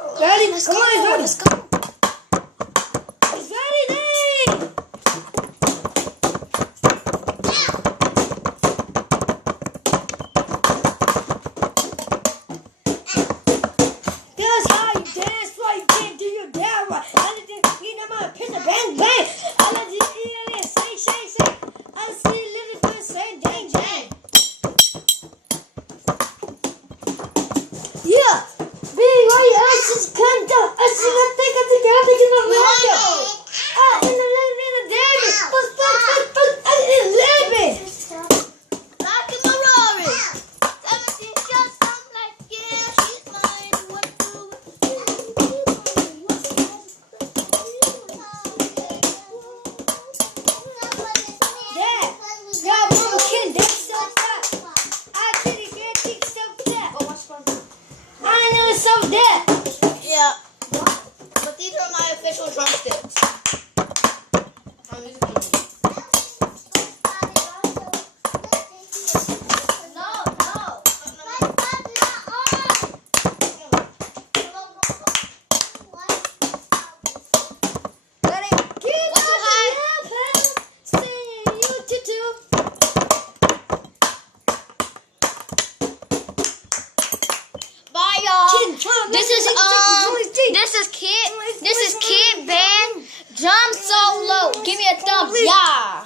Ready? Let's Come go. on, ready. Let's go. It's ready, Nate. That's how you dance right. You can't do your dad right. I let you know my pin the bang bang. I let you eat it. Say. I see little bit say dang dang. Yeah. Big white asses come down. I see the thing I think I'm thinking of window. Ah, in the damage. Rock and Rory. 17 shots, I'm like, yeah, she's mine. What do Dad, y'all mama can dance stuff that. I didn't get kick stuff that. Oh, what's fun? I know stuff that. Yeah. But these are my official drumsticks. I'm using them. Bye, y'all. This is Kid Band Drum Solo. Give me a thumbs, yeah.